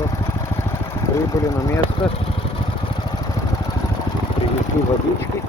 Все, прибыли на место, принесли водички.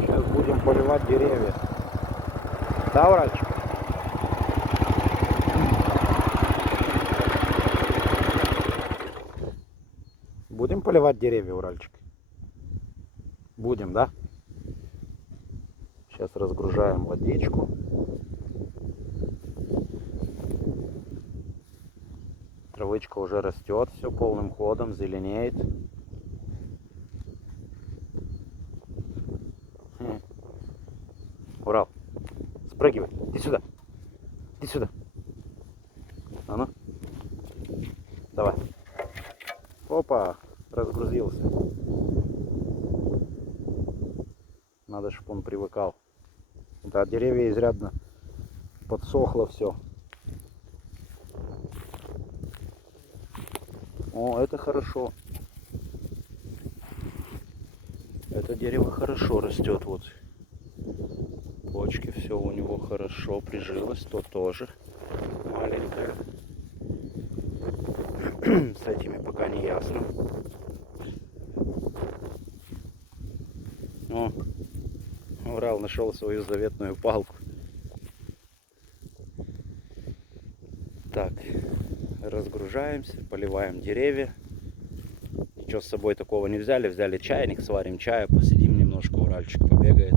Сейчас будем поливать деревья. Да, Уральчик? Будем поливать деревья, Уральчик? Будем, да? Сейчас разгружаем водичку. Травычка уже растет, все полным ходом, зеленеет. Урал, спрыгивай, иди сюда. Иди сюда. А ну. Давай. Опа, разгрузился. Надо, чтобы он привыкал. Да, деревья изрядно подсохло все. О, это хорошо. Это дерево хорошо растет. Вот. Почки, все у него хорошо прижилось. То тоже маленькое. С этими пока не ясно. О, Урал нашел свою заветную палку. Так, разгружаемся, поливаем деревья. Ничего с собой такого не взяли. Взяли чайник, сварим чая, посидим немножко. Уральчик побегает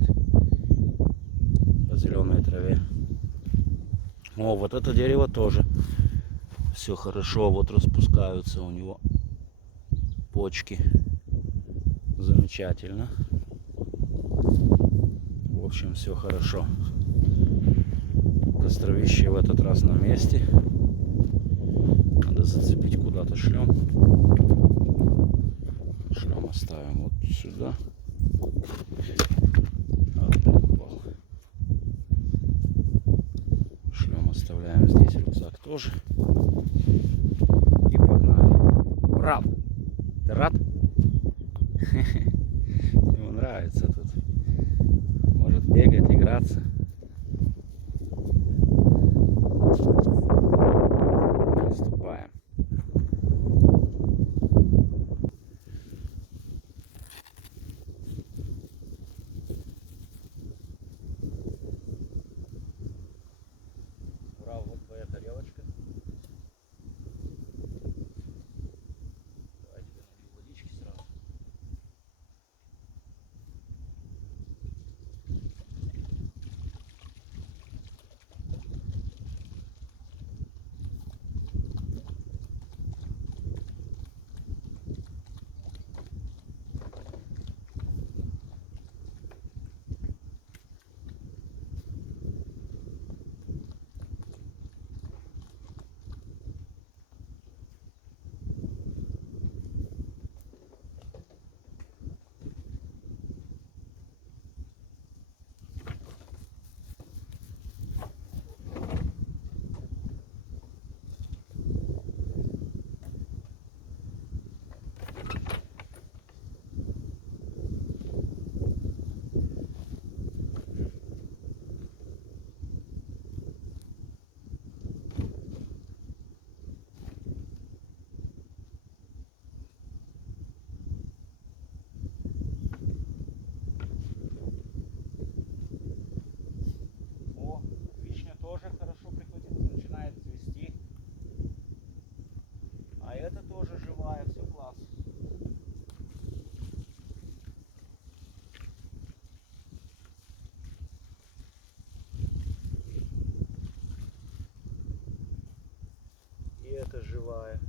по зеленой траве. О, вот это дерево тоже все хорошо. Вот распускаются у него почки. Замечательно. В общем, все хорошо. Костровище в этот раз на месте. Надо зацепить куда-то шлем. Шлем оставим вот сюда. Шлем оставляем здесь, рюкзак тоже. И погнали. Ура! Ты рад? Ему нравится тут. Может бегать, играться. Приступаем. Урал, вот твоя тарелочка. Давай тебе налью водички сразу. Тоже хорошо прихватилась, начинает цвести. А это тоже живая, все класс. И это живая.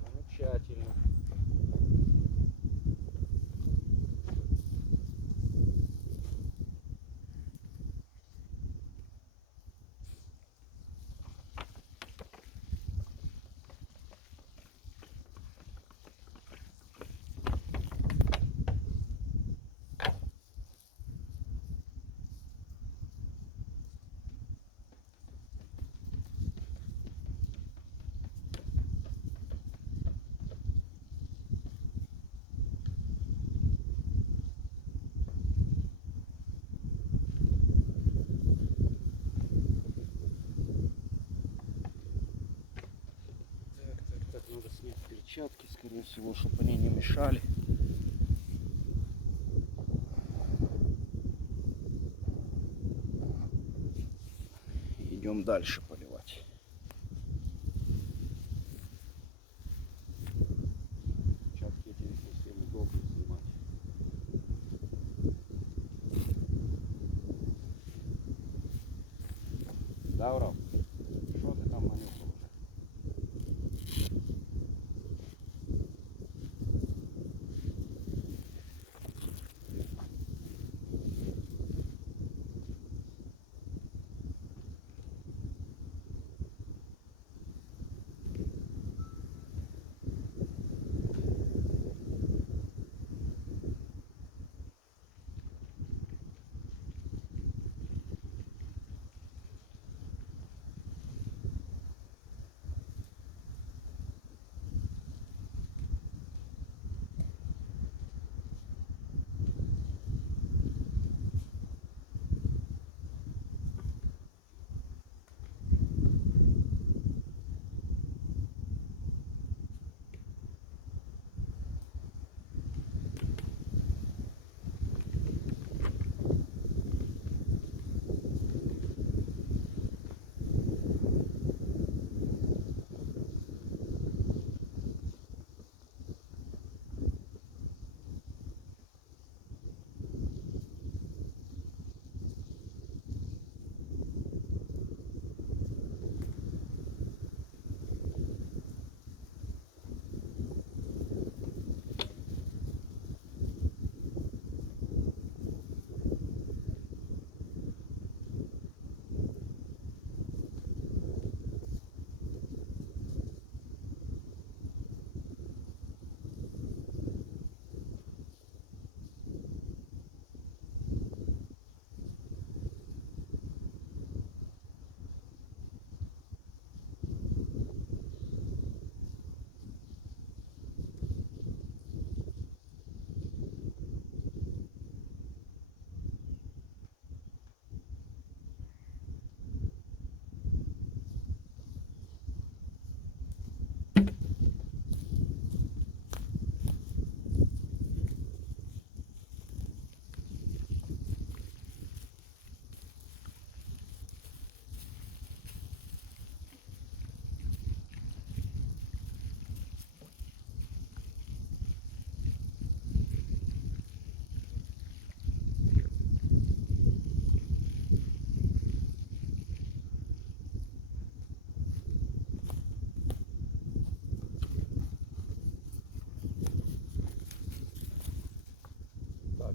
Замечательно. перчатки, скорее всего, чтобы они не мешали. Идем дальше поливать. Перчатки эти не совсем удобно снимать. Да, Урал? Что ты там манюкал уже?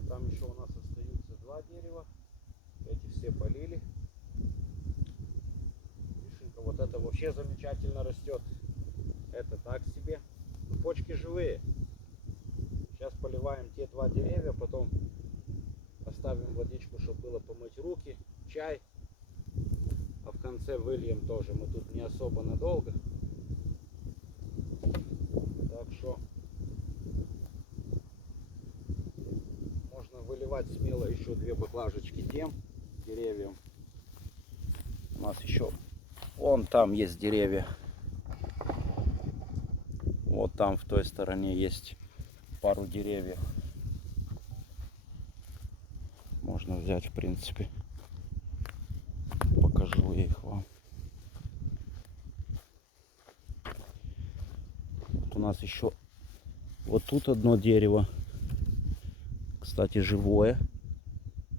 Там еще у нас остаются два дерева. Эти все полили. Вишенка вот это вообще замечательно растет. Это так себе. Но почки живые. Сейчас поливаем те два деревья, потом оставим водичку, чтобы было помыть руки, чай. А в конце выльем тоже. Мы тут не особо надолго. Так что можно выливать смело еще две баклажечки тем деревьям. У нас еще вон там есть деревья. Вот там в той стороне есть пару деревьев. Можно взять, в принципе. Покажу я их вам. Вот у нас еще вот тут одно дерево. Кстати, живое.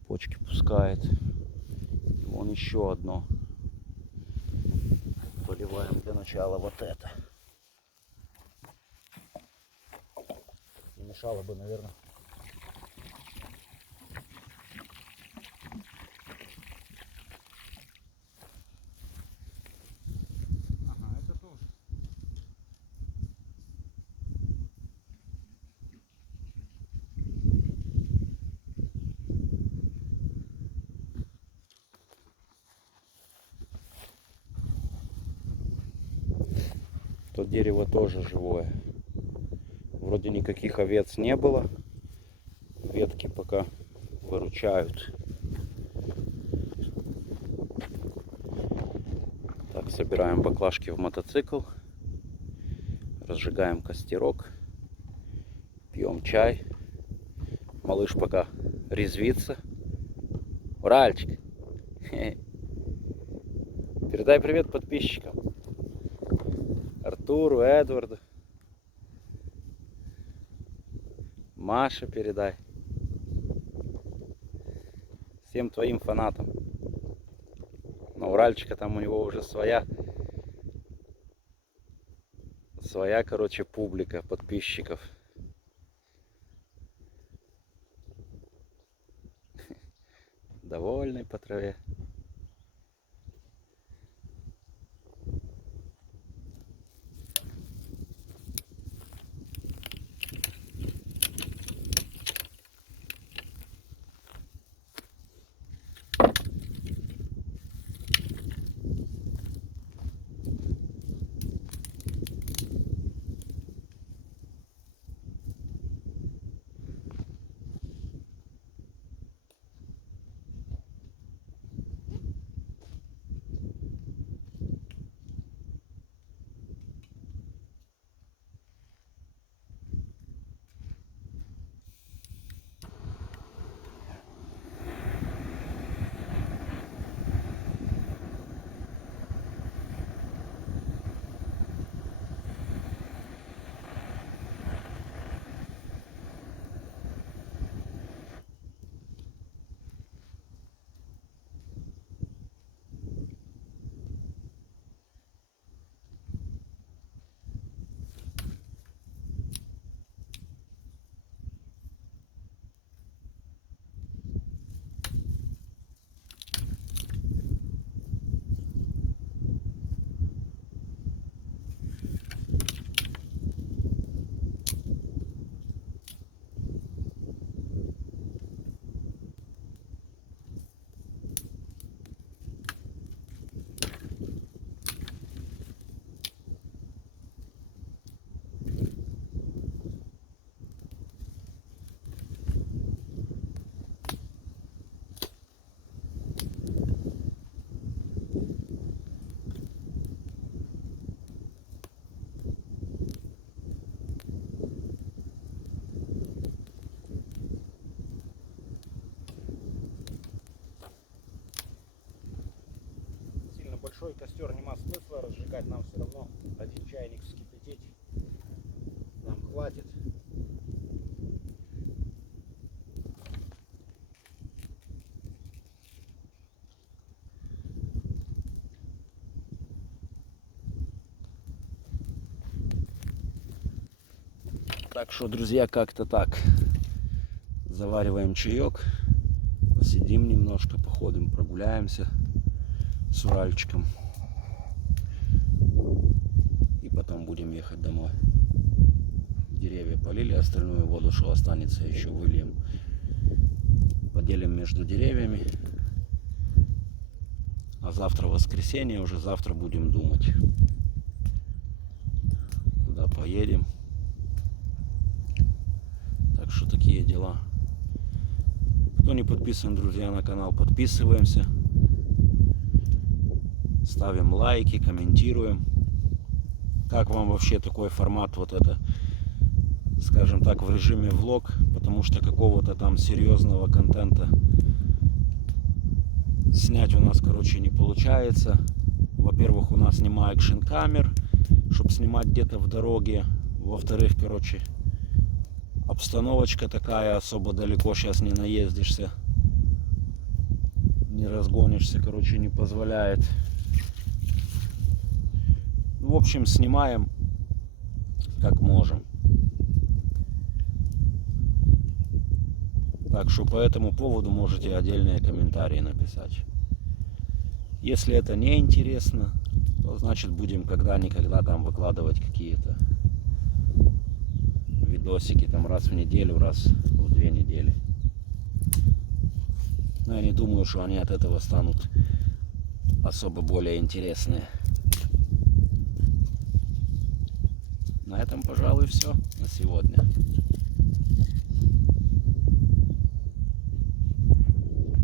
Почки пускает. И вон еще одно. Поливаем для начала вот это. Не мешало бы, наверное. Ага, это тоже. То дерево тоже живое. Вроде никаких овец не было. Ветки пока выручают. Так, собираем баклажки в мотоцикл. Разжигаем костерок. Пьем чай. Малыш пока резвится. Уральчик. Передай привет подписчикам. Артуру, Эдварду. Маше передай. Всем твоим фанатам. Но Уральчика там у него уже своя, короче, публика подписчиков. Довольный по траве. Большой костер нема смысла разжигать, нам все равно один чайник вскипятить нам хватит. Так что, друзья, как-то так. Завариваем чаек, посидим немножко, походим, прогуляемся с Уральчиком. И потом будем ехать домой. Деревья полили, остальную воду, что останется, еще выльем. Поделим между деревьями. А завтра воскресенье, уже завтра будем думать, куда поедем. Так что такие дела. Кто не подписан, друзья, на канал, подписываемся. Ставим лайки, комментируем. Как вам вообще такой формат, вот это, скажем так, в режиме влог, потому что какого-то там серьезного контента снять у нас, короче, не получается. Во-первых, у нас нема экшн камер, чтобы снимать где-то в дороге. Во-вторых, короче, обстановочка такая, особо далеко сейчас не наездишься, не разгонишься, короче, не позволяет. В общем, снимаем как можем. Так что по этому поводу можете отдельные комментарии написать. Если это не интересно, то значит будем когда-никогда там выкладывать какие-то видосики там раз в неделю, раз в 2 недели. Но я не думаю, что они от этого станут особо более интересные. На этом, пожалуй, все на сегодня.